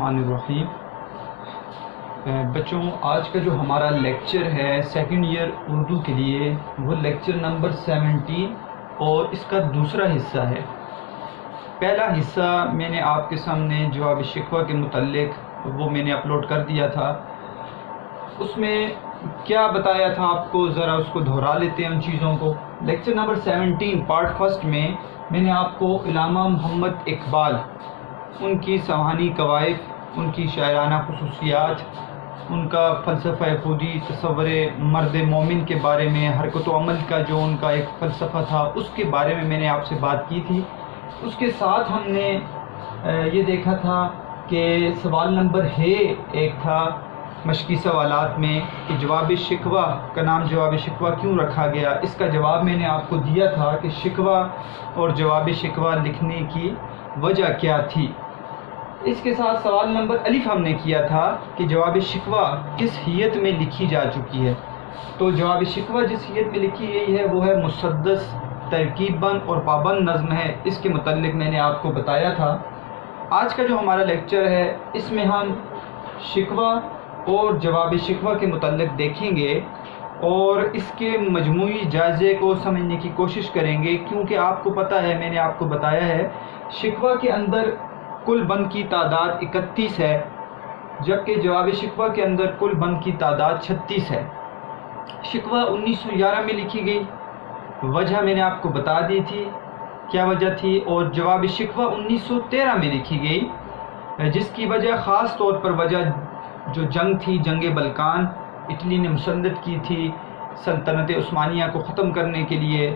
الرحمن الرحیم۔ بچوں، آج کا جو ہمارا لیکچر ہے سیکنڈ ایئر اردو کے لیے وہ لیکچر نمبر 17 اور اس کا دوسرا حصہ ہے۔ پہلا حصہ میں نے آپ کے سامنے جواب شکوہ کے متعلق وہ میں نے اپلوڈ کر دیا تھا۔ اس میں کیا بتایا تھا آپ کو، ذرا اس کو دہرا لیتے ہیں ان چیزوں کو۔ لیکچر نمبر 17 پارٹ فرسٹ میں نے آپ کو علامہ محمد اقبال، ان کی سوانح قوائف، ان کی شاعرانہ خصوصیات، ان کا فلسفہ خودی، تصور مرد مومن کے بارے میں، حرکت و عمل کا جو ان کا ایک فلسفہ تھا اس کے بارے میں نے آپ سے بات کی تھی۔ اس کے ساتھ ہم نے یہ دیکھا تھا کہ سوال نمبر ایک تھا مشقی سوالات میں کہ جواب شکوہ کا نام جواب شکوہ کیوں رکھا گیا۔ اس کا جواب میں نے آپ کو دیا تھا کہ شکوہ اور جواب شکوہ لکھنے کی وجہ کیا تھی۔ اس کے ساتھ سوال نمبر الف ہم نے کیا تھا کہ جواب شکوہ کس حیت میں لکھی جا چکی ہے۔ تو جواب شکوہ جس حیت میں لکھی گئی ہے وہ ہے مسدس، ترکیب بند اور پابند نظم ہے۔ اس کے متعلق میں نے آپ کو بتایا تھا۔ آج کا جو ہمارا لیکچر ہے اس میں ہم شکوہ اور جواب شکوہ کے متعلق دیکھیں گے اور اس کے مجموعی جائزے کو سمجھنے کی کوشش کریں گے، کیونکہ آپ کو پتہ ہے، میں نے آپ کو بتایا ہے، شکوہ کے اندر کل بند کی تعداد 31 ہے، جبکہ جواب شکوہ کے اندر کل بند کی تعداد 36 ہے۔ شکوہ 1911 میں لکھی گئی، وجہ میں نے آپ کو بتا دی تھی کیا وجہ تھی، اور جواب شکوہ 1913 میں لکھی گئی، جس کی وجہ خاص طور پر وجہ جو جنگ تھی، جنگ بلقان، اٹلی نے مسلط کی تھی سلطنت عثمانیہ کو ختم کرنے کے لیے،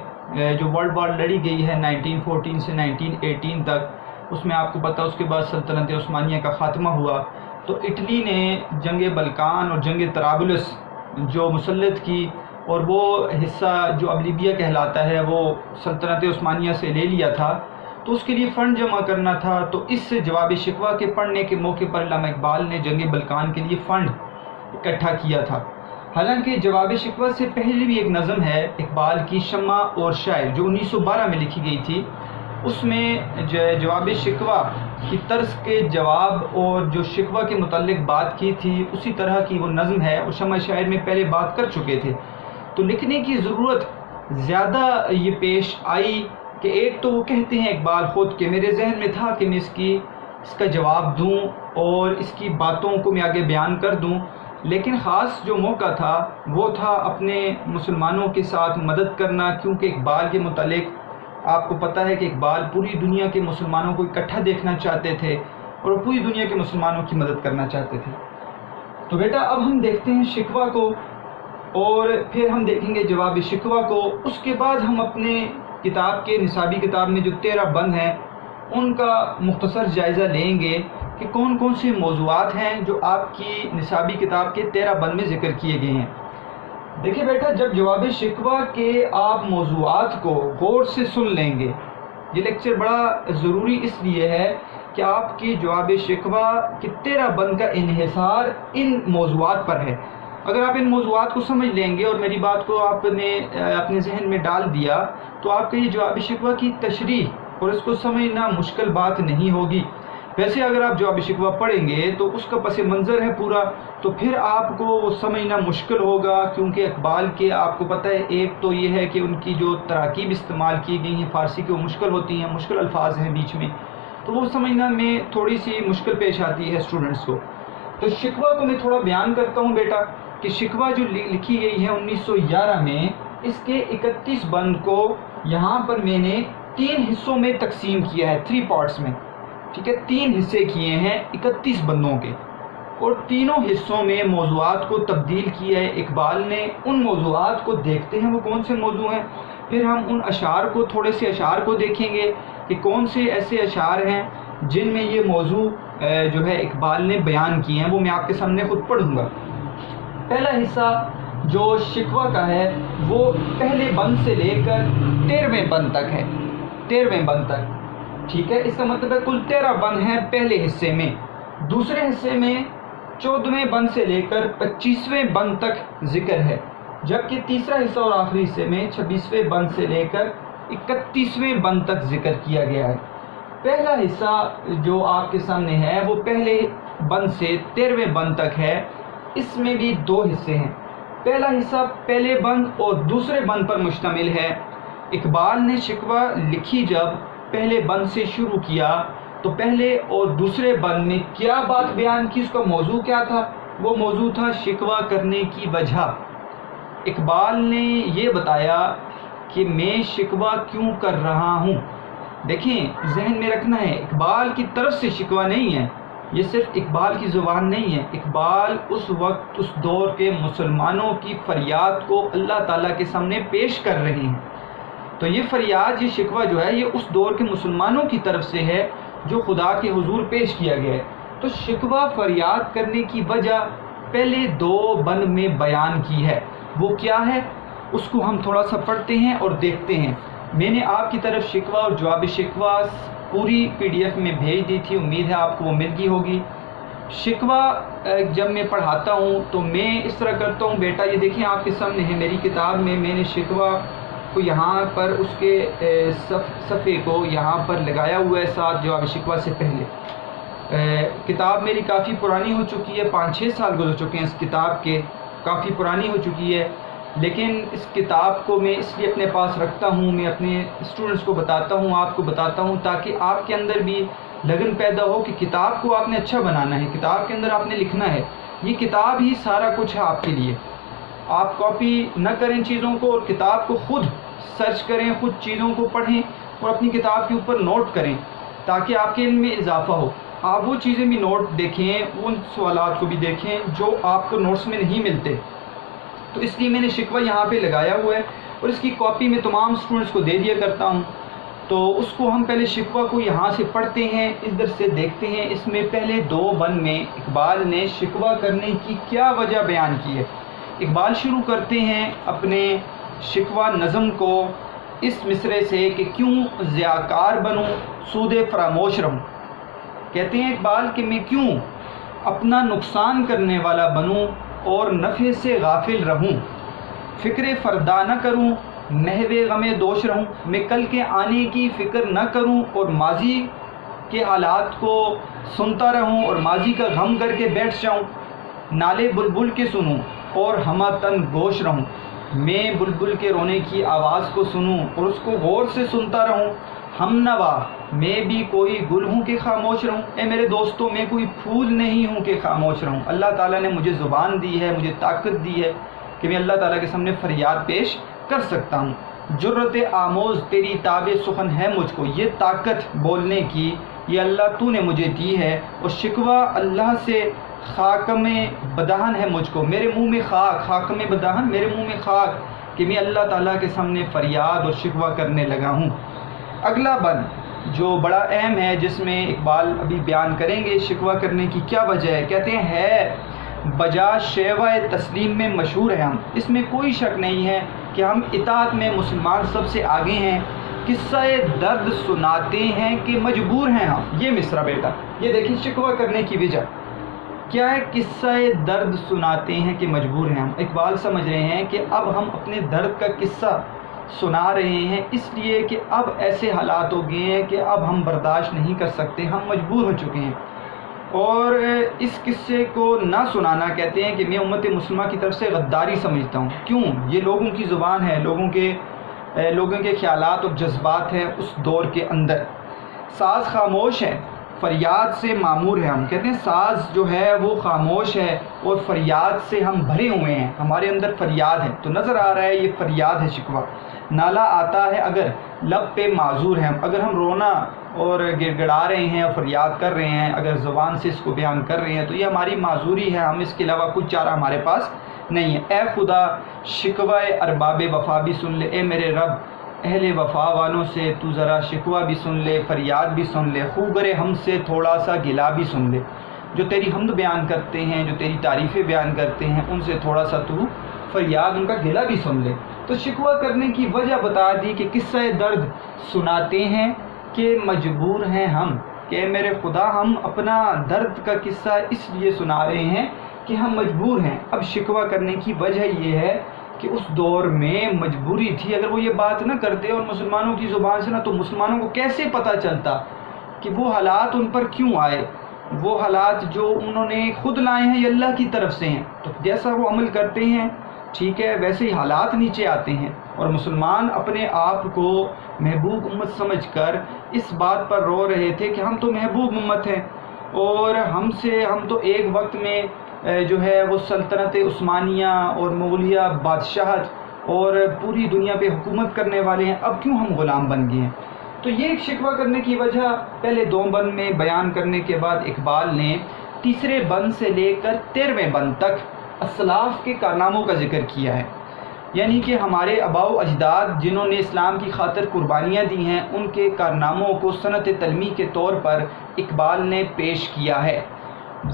جو ورلڈ وار لڑی گئی ہے 1914 سے 1918 تک۔ اس میں آپ کو پتہ اس کے بعد سلطنت عثمانیہ کا خاتمہ ہوا، تو اٹلی نے جنگ بلقان اور جنگ طرابلس جو مسلط کی، اور وہ حصہ جو اب لیبیا کہلاتا ہے وہ سلطنت عثمانیہ سے لے لیا تھا، تو اس کے لیے فنڈ جمع کرنا تھا۔ تو اس سے جواب شکوہ کے پڑھنے کے موقع پر علامہ اقبال نے جنگ بلقان کے لیے فنڈ اکٹھا کیا تھا۔ حالانکہ جواب شکوہ سے پہلے بھی ایک نظم ہے اقبال کی، شمع اور شاعر، جو 1912 میں لکھی گئی تھی۔ اس میں جواب شکوہ کی طرز کے جواب اور جو شکوہ کے متعلق بات کی تھی اسی طرح کی وہ نظم ہے، اور شمع شاعر میں پہلے بات کر چکے تھے۔ تو لکھنے کی ضرورت زیادہ یہ پیش آئی کہ ایک تو وہ کہتے ہیں اقبال خود کہ میرے ذہن میں تھا کہ میں اس کا جواب دوں اور اس کی باتوں کو میں آگے بیان کر دوں، لیکن خاص جو موقع تھا وہ تھا اپنے مسلمانوں کے ساتھ مدد کرنا، کیونکہ اقبال کے متعلق آپ کو پتہ ہے کہ اقبال پوری دنیا کے مسلمانوں کو اکٹھا دیکھنا چاہتے تھے اور پوری دنیا کے مسلمانوں کی مدد کرنا چاہتے تھے۔ تو بیٹا اب ہم دیکھتے ہیں شکوہ کو اور پھر ہم دیکھیں گے جواب شکوہ کو۔ اس کے بعد ہم اپنے کتاب کے نصابی کتاب میں جو 13 بند ہیں ان کا مختصر جائزہ لیں گے کہ کون کون سے موضوعات ہیں جو آپ کی نصابی کتاب کے 13 بند میں ذکر کیے گئے ہیں۔ دیکھیں بیٹا، جب جواب شکوہ کے آپ موضوعات کو غور سے سن لیں گے، یہ لیکچر بڑا ضروری اس لیے ہے کہ آپ کی جواب شکوہ کے 13 بند کا انحصار ان موضوعات پر ہے۔ اگر آپ ان موضوعات کو سمجھ لیں گے اور میری بات کو آپ نے اپنے ذہن میں ڈال دیا تو آپ کا یہ جواب شکوہ کی تشریح اور اس کو سمجھنا مشکل بات نہیں ہوگی۔ ویسے اگر آپ جواب شکوہ پڑھیں گے تو اس کا پس منظر ہے پورا، تو پھر آپ کو وہ سمجھنا مشکل ہوگا، کیونکہ اقبال کے آپ کو پتہ ہے ایک تو یہ ہے کہ ان کی جو تراکیب استعمال کی گئی ہیں فارسی کی وہ مشکل ہوتی ہیں، مشکل الفاظ ہیں بیچ میں، تو وہ سمجھنا میں تھوڑی سی مشکل پیش آتی ہے اسٹوڈنٹس کو۔ تو شکوہ کو میں تھوڑا بیان کرتا ہوں بیٹا کہ شکوہ جو لکھی گئی ہے 1911 میں، اس کے 31 بند کو یہاں پر میں نے 3 حصوں میں تقسیم کیا ہے، 3 پارٹس میں، ٹھیک ہے، 3 حصے کیے ہیں 31 بندوں کے، اور تینوں حصوں میں موضوعات کو تبدیل کیا ہے اقبال نے۔ ان موضوعات کو دیکھتے ہیں وہ کون سے موضوع ہیں، پھر ہم ان اشعار کو، تھوڑے سے اشعار کو دیکھیں گے کہ کون سے ایسے اشعار ہیں جن میں یہ موضوع جو ہے اقبال نے بیان کیے ہیں، وہ میں آپ کے سامنے خود پڑھوں گا۔ پہلا حصہ جو شکوہ کا ہے وہ پہلے بند سے لے کر 13ویں بند تک ہے، 13ویں بند تک، ٹھیک ہے۔ اس کا مطلب ہے کل 13 بند ہیں پہلے حصے میں۔ دوسرے حصے میں 14ویں بند سے لے کر 25ویں بند تک ذکر ہے، جبکہ تیسرا حصہ اور آخری حصے میں 26ویں بند سے لے کر 31ویں بند تک ذکر کیا گیا ہے۔ پہلا حصہ جو آپ کے سامنے ہے وہ پہلے بند سے 13ویں بند تک ہے، اس میں بھی 2 حصے ہیں۔ پہلا حصہ پہلے بند اور دوسرے بند پر مشتمل ہے۔ اقبال نے شکوہ لکھی جب پہلے بند سے شروع کیا تو پہلے اور دوسرے بند میں کیا بات بیان کی، اس کا موضوع کیا تھا؟ وہ موضوع تھا شکوہ کرنے کی وجہ۔ اقبال نے یہ بتایا کہ میں شکوہ کیوں کر رہا ہوں۔ دیکھیں، ذہن میں رکھنا ہے، اقبال کی طرف سے شکوہ نہیں ہے، یہ صرف اقبال کی زبان نہیں ہے۔ اقبال اس وقت اس دور کے مسلمانوں کی فریاد کو اللہ تعالیٰ کے سامنے پیش کر رہے ہیں۔ تو یہ فریاد، یہ شکوہ جو ہے، یہ اس دور کے مسلمانوں کی طرف سے ہے جو خدا کے حضور پیش کیا گیا ہے۔ تو شکوہ فریاد کرنے کی وجہ پہلے 2 بند میں بیان کی ہے۔ وہ کیا ہے؟ اس کو ہم تھوڑا سا پڑھتے ہیں اور دیکھتے ہیں۔ میں نے آپ کی طرف شکوہ اور جواب شکوہ پوری PDF میں بھیج دی تھی، امید ہے آپ کو وہ مل گئی ہوگی۔ شکوہ جب میں پڑھاتا ہوں تو میں اس طرح کرتا ہوں، بیٹا یہ دیکھیں آپ کے سامنے ہے میری کتاب میں نے شکوہ کو یہاں پر اس کے صفحے کو یہاں پر لگایا ہوا ہے ساتھ جواب شکوہ سے پہلے۔ کتاب میری کافی پرانی ہو چکی ہے، 5-6 سال گزر چکے ہیں اس کتاب کے، کافی پرانی ہو چکی ہے، لیکن اس کتاب کو میں اس لیے اپنے پاس رکھتا ہوں، میں اپنے اسٹوڈنٹس کو بتاتا ہوں، آپ کو بتاتا ہوں، تاکہ آپ کے اندر بھی لگن پیدا ہو کہ کتاب کو آپ نے اچھا بنانا ہے، کتاب کے اندر آپ نے لکھنا ہے۔ یہ کتاب ہی سارا کچھ ہے آپ کے لیے۔ آپ کاپی نہ کریں چیزوں کو، اور کتاب کو خود سرچ کریں، خود چیزوں کو پڑھیں اور اپنی کتاب کے اوپر نوٹ کریں تاکہ آپ کے علم میں اضافہ ہو۔ آپ وہ چیزیں بھی نوٹ دیکھیں، ان سوالات کو بھی دیکھیں جو آپ کو نوٹس میں نہیں ملتے۔ تو اس لیے میں نے شکوہ یہاں پہ لگایا ہوا ہے اور اس کی کاپی میں تمام اسٹوڈنٹس کو دے دیا کرتا ہوں۔ تو اس کو ہم پہلے شکوہ کو یہاں سے پڑھتے ہیں، ادھر سے دیکھتے ہیں۔ اس میں پہلے 2 بند میں اقبال نے شکوہ کرنے کی کیا وجہ بیان کی ہے۔ اقبال شروع کرتے ہیں اپنے شکوہ نظم کو اس مصرعے سے کہ کیوں ضیاءکار بنوں سود فراموش رہوں۔ کہتے ہیں اقبال کہ میں کیوں اپنا نقصان کرنے والا بنوں اور نفع سے غافل رہوں، فکر فردا نہ کروں محو غم دوش رہوں، میں کل کے آنے کی فکر نہ کروں اور ماضی کے حالات کو سنتا رہوں اور ماضی کا غم کر کے بیٹھ جاؤں، نالے بلبل کے سنوں اور ہمہ تن گوش رہوں، میں بلبل کے رونے کی آواز کو سنوں اور اس کو غور سے سنتا رہوں، ہم نوا میں بھی کوئی گل ہوں کہ خاموش رہوں۔ اے میرے دوستوں، میں کوئی پھول نہیں ہوں کہ خاموش رہوں۔ اللہ تعالیٰ نے مجھے زبان دی ہے، مجھے طاقت دی ہے کہ میں اللہ تعالیٰ کے سامنے فریاد پیش کر سکتا ہوں۔ جرت آموز تیری تاب سخن ہے مجھ کو، یہ طاقت بولنے کی یہ اللہ تو نے مجھے دی ہے، اور شکوہ اللہ سے خاکم بدہن ہے مجھ کو، میرے منہ میں خاک، خاکم بدہن میرے منہ میں خاک، کہ میں اللہ تعالیٰ کے سامنے فریاد اور شکوہ کرنے لگا ہوں۔ اگلا بند جو بڑا اہم ہے، جس میں اقبال ابھی بیان کریں گے شکوہ کرنے کی کیا وجہ ہے، کہتے ہیں ہے بجا شیوہ تسلیم میں مشہور ہے ہم، اس میں کوئی شک نہیں ہے کہ ہم اطاعت میں مسلمان سب سے آگے ہیں، قصہ درد سناتے ہیں کہ مجبور ہیں ہم۔ یہ مصرع بیٹا، یہ دیکھیں شکوہ کرنے کی وجہ کیا ہے، قصہ درد سناتے ہیں کہ مجبور ہیں ہم۔ اقبال سمجھ رہے ہیں کہ اب ہم اپنے درد کا قصہ سنا رہے ہیں اس لیے کہ اب ایسے حالات ہو گئے ہیں کہ اب ہم برداشت نہیں کر سکتے، ہم مجبور ہو چکے ہیں، اور اس قصے کو نہ سنانا کہتے ہیں کہ میں امت مسلمہ کی طرف سے غداری سمجھتا ہوں۔ کیوں؟ یہ لوگوں کی زبان ہے، لوگوں کے خیالات اور جذبات ہیں اس دور کے اندر۔ ساز خاموش ہے، فریاد سے معمور ہے ہم، کہتے ہیں ساز جو ہے وہ خاموش ہے اور فریاد سے ہم بھرے ہوئے ہیں، ہمارے اندر فریاد ہے، تو نظر آ رہا ہے یہ فریاد ہے شکوہ۔ نالا آتا ہے اگر لب پہ معذور ہیں، اگر ہم رونا اور گڑ گڑا رہے ہیں اور فریاد کر رہے ہیں، اگر زبان سے اس کو بیان کر رہے ہیں تو یہ ہماری معذوری ہے، ہم اس کے علاوہ کچھ چارہ ہمارے پاس نہیں ہے۔ اے خدا شکوہ ارباب وفا بھی سن لے، اے میرے رب اہل وفا والوں سے تو ذرا شکوہ بھی سن لے، فریاد بھی سن لے، خوگر ہم سے تھوڑا سا گلا بھی سن لے، جو تیری حمد بیان کرتے ہیں، جو تیری تعریفیں بیان کرتے ہیں، ان سے تھوڑا سا تو فریاد، ان کا گلا بھی سن لے۔ تو شکوہ کرنے کی وجہ بتا دی کہ قصہ درد سناتے ہیں کہ مجبور ہیں ہم، کہ میرے خدا ہم اپنا درد کا قصہ اس لیے سنا رہے ہیں کہ ہم مجبور ہیں۔ اب شکوہ کرنے کی وجہ یہ ہے کہ اس دور میں مجبوری تھی، اگر وہ یہ بات نہ کرتے اور مسلمانوں کی زبان سے نہ، تو مسلمانوں کو کیسے پتہ چلتا کہ وہ حالات ان پر کیوں آئے۔ وہ حالات جو انہوں نے خود لائے ہیں یہ اللہ کی طرف سے ہیں، تو جیسا وہ عمل کرتے ہیں ٹھیک ہے ویسے ہی حالات نیچے آتے ہیں، اور مسلمان اپنے آپ کو محبوب امت سمجھ کر اس بات پر رو رہے تھے کہ ہم تو محبوب امت ہیں، اور ہم تو ایک وقت میں جو ہے وہ سلطنت عثمانیہ اور مغلیہ بادشاہت اور پوری دنیا پہ حکومت کرنے والے ہیں، اب کیوں ہم غلام بن گئے ہیں؟ تو یہ ایک شکوہ کرنے کی وجہ پہلے 2 بند میں بیان کرنے کے بعد اقبال نے تیسرے بند سے لے کر 13ویں بند تک اسلاف کے کارناموں کا ذکر کیا ہے، یعنی کہ ہمارے آباء و اجداد جنہوں نے اسلام کی خاطر قربانیاں دی ہیں ان کے کارناموں کو سنت تلمیح کے طور پر اقبال نے پیش کیا ہے۔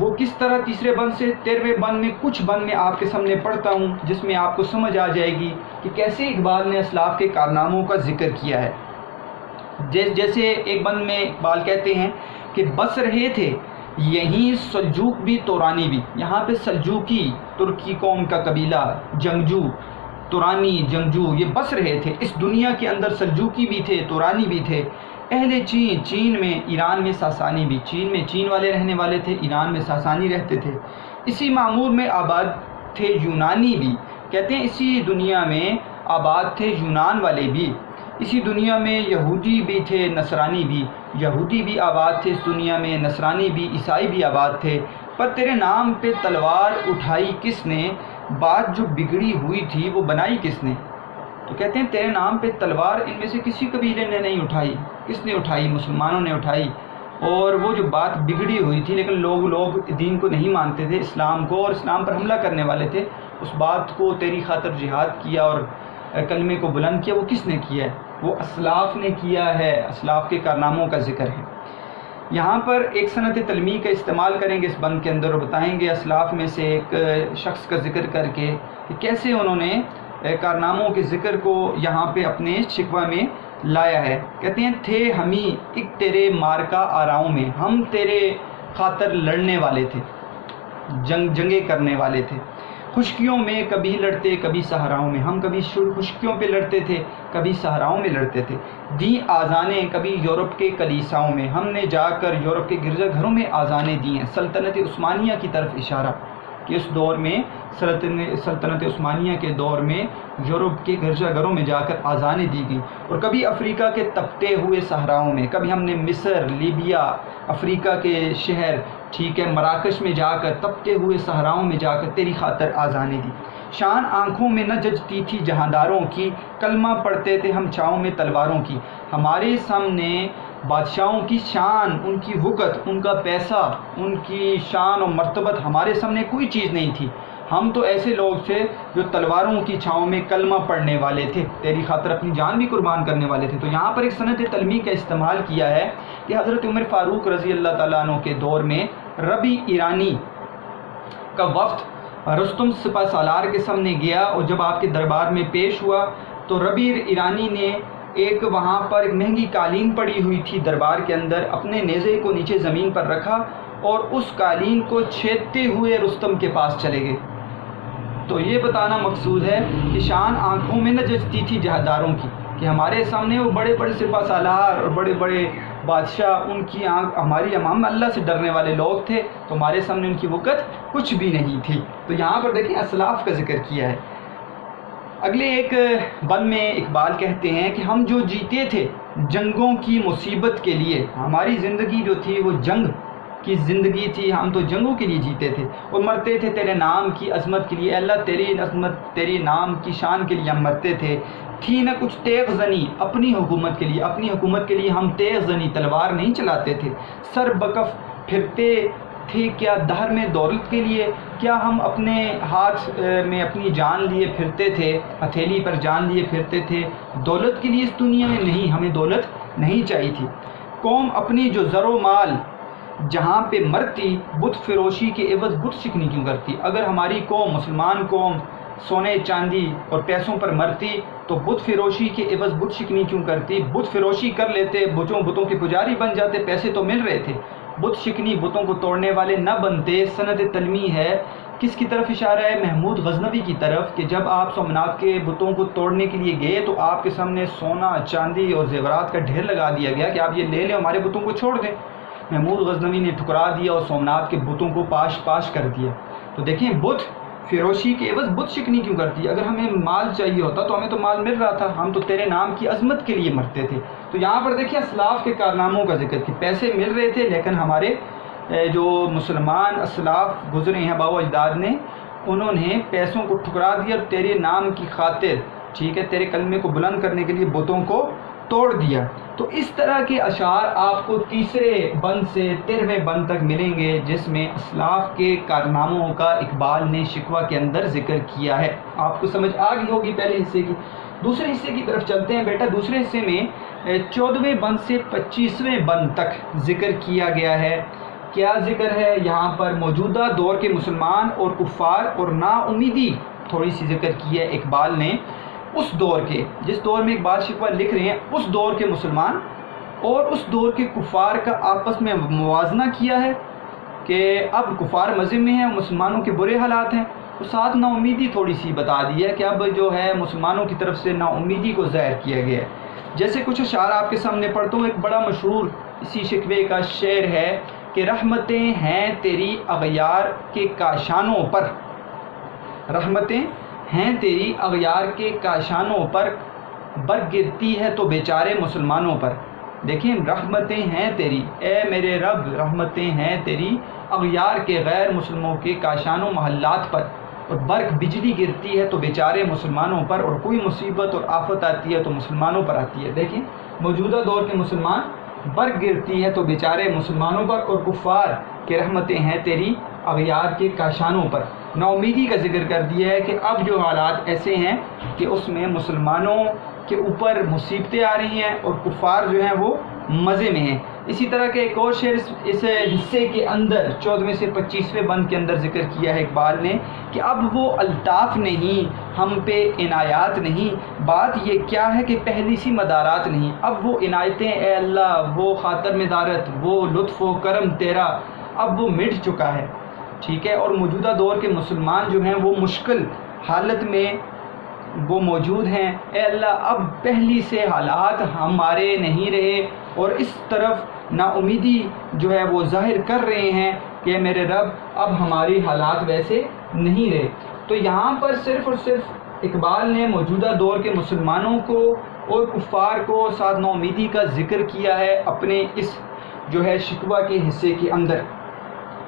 وہ کس طرح تیسرے بند سے 13ویں بند میں کچھ بند میں آپ کے سامنے پڑھتا ہوں جس میں آپ کو سمجھ آ جائے گی کہ کیسے اقبال نے اسلاف کے کارناموں کا ذکر کیا ہے۔ جیسے ایک بند میں اقبال کہتے ہیں کہ بس رہے تھے یہیں سلجوق بھی تورانی بھی، یہاں پہ سلجوقی ترکی قوم کا قبیلہ جنگجو تورانی جنگجو یہ بس رہے تھے اس دنیا کے اندر، سلجوقی بھی تھے تورانی بھی تھے، اہل چین میں ایران میں ساسانی بھی، چین میں چین والے رہنے والے تھے، ایران میں ساسانی رہتے تھے، اسی معمور میں آباد تھے یونانی بھی، کہتے ہیں اسی دنیا میں آباد تھے یونان والے بھی، اسی دنیا میں یہودی بھی تھے نصرانی بھی، یہودی بھی آباد تھے اس دنیا میں، نصرانی بھی عیسائی بھی آباد تھے، پر تیرے نام پہ تلوار اٹھائی کس نے، بات جو بگڑی ہوئی تھی وہ بنائی کس نے؟ تو کہتے ہیں تیرے نام پہ تلوار ان میں سے کسی قبیلے نے نہیں اٹھائی، کس نے اٹھائی؟ مسلمانوں نے اٹھائی، اور وہ جو بات بگڑی ہوئی تھی لیکن لوگ دین کو نہیں مانتے تھے، اسلام کو، اور اسلام پر حملہ کرنے والے تھے، اس بات کو تیری خاطر جہاد کیا اور کلمے کو بلند کیا، وہ کس نے کیا ہے؟ وہ اسلاف نے کیا ہے، اسلاف کے کارناموں کا ذکر ہے۔ یہاں پر ایک سنت تلمیح کا استعمال کریں گے اس بند کے اندر، اور بتائیں گے اسلاف میں سے ایک شخص کا ذکر کر کے کہ کیسے انہوں نے کارناموں کے ذکر کو یہاں پہ اپنے شکوہ میں لایا ہے۔ کہتے ہیں تھے ہمیں ایک تیرے مارکا آراؤں میں، ہم تیرے خاطر لڑنے والے تھے، جنگیں کرنے والے تھے، خشکیوں میں کبھی لڑتے کبھی صحراؤں میں، ہم کبھی خشکیوں پہ لڑتے تھے کبھی صحراؤں میں لڑتے تھے، دی آذانیں کبھی یورپ کے کلیساؤں میں، ہم نے جا کر یورپ کے گرجا گھروں میں آذانیں دی ہیں، سلطنت عثمانیہ کی طرف اشارہ کہ اس دور میں سلطنت عثمانیہ کے دور میں یورپ کے گرجا گھروں میں جا کر آذانیں دی گئیں، اور کبھی افریقہ کے تپتے ہوئے صحراؤں میں، کبھی ہم نے مصر، لیبیا، افریقہ کے شہر ٹھیک ہے مراکش میں جا کر تپتے ہوئے صحراؤں میں جا کر تیری خاطر آذانیں دی، شان آنکھوں میں نہ ججتی تھی جہانداروں کی، کلمہ پڑھتے تھے ہم چھاؤں میں تلواروں کی، ہمارے سامنے بادشاہوں کی شان، ان کی وقت، ان کا پیسہ، ان کی شان و مرتبت ہمارے سامنے کوئی چیز نہیں تھی، ہم تو ایسے لوگ تھے جو تلواروں کی چھاؤں میں کلمہ پڑھنے والے تھے، تیری خاطر اپنی جان بھی قربان کرنے والے تھے۔ تو یہاں پر ایک سنت تلمیح کا استعمال کیا ہے کہ حضرت عمر فاروق رضی اللہ تعالیٰ عنہ کے دور میں ربی ایرانی کا وفد رستم سپہ سالار کے سامنے گیا، اور جب آپ کے دربار میں پیش ہوا تو ربی ایرانی نے ایک وہاں پر ایک مہنگی قالین پڑی ہوئی تھی دربار کے اندر، اپنے نیزے کو نیچے زمین پر رکھا اور اس قالین کو چھیدتے ہوئے رستم کے پاس چلے گئے۔ تو یہ بتانا مقصود ہے کہ شان آنکھوں میں نہ جچتی تھی جہاداروں کی، کہ ہمارے سامنے وہ بڑے بڑے سپہ سالار اور بڑے بڑے بادشاہ، ان کی آنکھ ہماری امام اللہ سے ڈرنے والے لوگ تھے، تو ہمارے سامنے ان کی وقت کچھ بھی نہیں تھی۔ تو یہاں پر دیکھیں اسلاف کا ذکر کیا ہے۔ اگلے ایک بند میں اقبال کہتے ہیں کہ ہم جو جیتے تھے جنگوں کی مصیبت کے لیے، ہماری زندگی جو تھی وہ جنگ کی زندگی تھی، ہم تو جنگوں کے لیے جیتے تھے، اور مرتے تھے تیرے نام کی عظمت کے لیے، اللہ تیری عظمت تیری نام کی شان کے لیے ہم مرتے تھے، تھی نہ کچھ تیغ زنی اپنی حکومت کے لیے، اپنی حکومت کے لیے ہم تیغ زنی تلوار نہیں چلاتے تھے، سر بکف پھرتے تھے کیا دہر میں دولت کے لیے، کیا ہم اپنے ہاتھ میں اپنی جان لیے پھرتے تھے، ہتھیلی پر جان لیے پھرتے تھے دولت کے لیے اس دنیا میں؟ نہیں، ہمیں دولت نہیں چاہیے تھی۔ قوم اپنی جو زر و مال جہاں پہ مرتی، بت فروشی کے عوض بت شکنی کیوں کرتی؟ اگر ہماری قوم مسلمان قوم سونے چاندی اور پیسوں پر مرتی تو بت فروشی کے عوض بت شکنی کیوں کرتی؟ بت فروشی کر لیتے، بتوں کے پجاری بن جاتے، پیسے تو مل رہے تھے، بت شکنی بتوں کو توڑنے والے نہ بنتے۔ سند تلمیح ہے، کس کی طرف اشارہ ہے؟ محمود غزنوی کی طرف، کہ جب آپ سومنات کے بتوں کو توڑنے کے لیے گئے تو آپ کے سامنے سونا چاندی اور زیورات کا ڈھیر لگا دیا گیا کہ آپ یہ لے لیں، ہمارے بتوں کو چھوڑ دیں۔ محمود غزنوی نے ٹھکرا دیا اور سومناتھ کے بتوں کو پاش پاش کر دیا۔ تو دیکھیں بت فروشی کے عوض بت شکنی کیوں کرتی ہے؟ اگر ہمیں مال چاہیے ہوتا تو ہمیں تو مال مل رہا تھا، ہم تو تیرے نام کی عظمت کے لیے مرتے تھے۔ تو یہاں پر دیکھیں اسلاف کے کارناموں کا ذکر کہ پیسے مل رہے تھے، لیکن ہمارے جو مسلمان اسلاف گزرے ہیں آباء و اجداد نے، انہوں نے پیسوں کو ٹھکرا دیا اور تیرے نام کی خاطر، ٹھیک ہے، تیرے کلمے کو بلند کرنے کے لیے بتوں کو توڑ دیا۔ تو اس طرح کے اشعار آپ کو تیسرے بند سے 13ویں بند تک ملیں گے، جس میں اسلاف کے کارناموں کا اقبال نے شکوہ کے اندر ذکر کیا ہے۔ آپ کو سمجھ آ گئی ہوگی پہلے حصے کی۔ دوسرے حصے کی طرف چلتے ہیں بیٹا۔ دوسرے حصے میں 14ویں بند سے 25ویں بند تک ذکر کیا گیا ہے۔ کیا ذکر ہے یہاں پر؟ موجودہ دور کے مسلمان اور کفار اور نا امیدی تھوڑی سی ذکر کی ہے اقبال نے۔ اس دور کے، جس دور میں اقبال شکوہ لکھ رہے ہیں، اس دور کے مسلمان اور اس دور کے کفار کا آپس میں موازنہ کیا ہے کہ اب کفار مزے میں ہیں، مسلمانوں کے برے حالات ہیں، اور ساتھ نا امیدی تھوڑی سی بتا دی ہے کہ اب جو ہے مسلمانوں کی طرف سے نا امیدی کو ظاہر کیا گیا ہے۔ جیسے کچھ اشعار آپ کے سامنے پڑھتا ہوں۔ ایک بڑا مشہور اسی شکوے کا شعر ہے کہ رحمتیں ہیں تیری اغیار کے کاشانوں پر، رحمتیں ہیں تیری اغیار کے کاشانوں پر، برگ گرتی ہے تو بیچارے مسلمانوں پر۔ دیکھیں، رحمتیں ہیں تیری، اے میرے رب، رحمتیں ہیں تیری اغیار کے غیر مسلموں کے کاشان و محلات پر، اور برق بجلی گرتی ہے تو بیچارے مسلمانوں پر، اور کوئی مصیبت اور آفت آتی ہے تو مسلمانوں پر آتی ہے۔ دیکھیں، موجودہ دور کے مسلمان، برق گرتی ہے تو بیچارے مسلمانوں پر، اور کفار کہ رحمتیں ہیں تیری اغیار کے کاشانوں پر۔ نا امیدی کا ذکر کر دیا ہے کہ اب جو حالات ایسے ہیں کہ اس میں مسلمانوں کے اوپر مصیبتیں آ رہی ہیں اور کفار جو ہیں وہ مزے میں ہیں۔ اسی طرح کے ایک اور شعر اس حصے کے اندر 14ویں سے 25ویں بند کے اندر ذکر کیا ہے اقبال نے کہ اب وہ الطاف نہیں، ہم پہ عنایات نہیں، بات یہ کیا ہے کہ پہلی سی مدارات نہیں، اب وہ عنایتیں اے اللہ، وہ خاطر مدارت، وہ لطف و کرم تیرا اب وہ مٹ چکا ہے، ٹھیک ہے۔ اور موجودہ دور کے مسلمان جو ہیں وہ مشکل حالت میں وہ موجود ہیں، اے اللہ اب پہلی سے حالات ہمارے نہیں رہے، اور اس طرف نا امیدی جو ہے وہ ظاہر کر رہے ہیں کہ میرے رب اب ہماری حالات ویسے نہیں رہے۔ تو یہاں پر صرف اور صرف اقبال نے موجودہ دور کے مسلمانوں کو اور کفار کو ساتھ نا امیدی کا ذکر کیا ہے اپنے اس جو ہے شکوہ کے حصے کے اندر۔